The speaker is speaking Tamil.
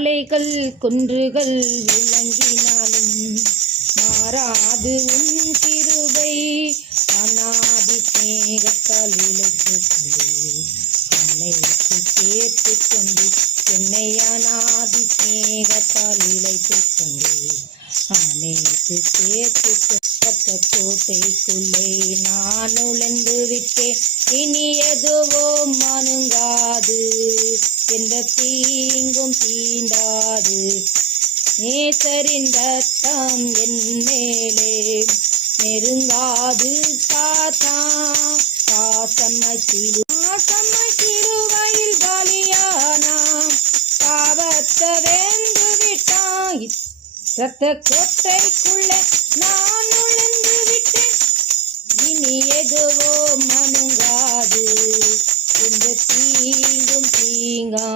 மலைகள் குன்றுகள் விளங்கினாலும் மாறாது உன் கிருபை. அநாதி ஸ்நேகத்தால் இழைத்து கொண்டு அன்னைக்கு சேர்த்து கொண்டு என்னை அநாதி ஸ்நேகத்தால் இழைத்து கொண்டு அனைத்து சேர்த்து கொண்ட கோட்டைக்குள்ளே நான் நுழைந்து விட்டேன். இனி எதுவோ மனுங்காது, எந்த தீங்கும் தீண்டாது. நேசரின் ரத்தம் என் மேலே நெருங்காது. பாசமாய் சிலுவையில் பலியானாம், பாவத்தை வென்று விட்டான். இரத்த கோட்டைக்குள்ளே நான் நுழைந்து விட்டேன். இனி எதுவோ மனுங்காது, இந்த தீங்கும் தீங்கா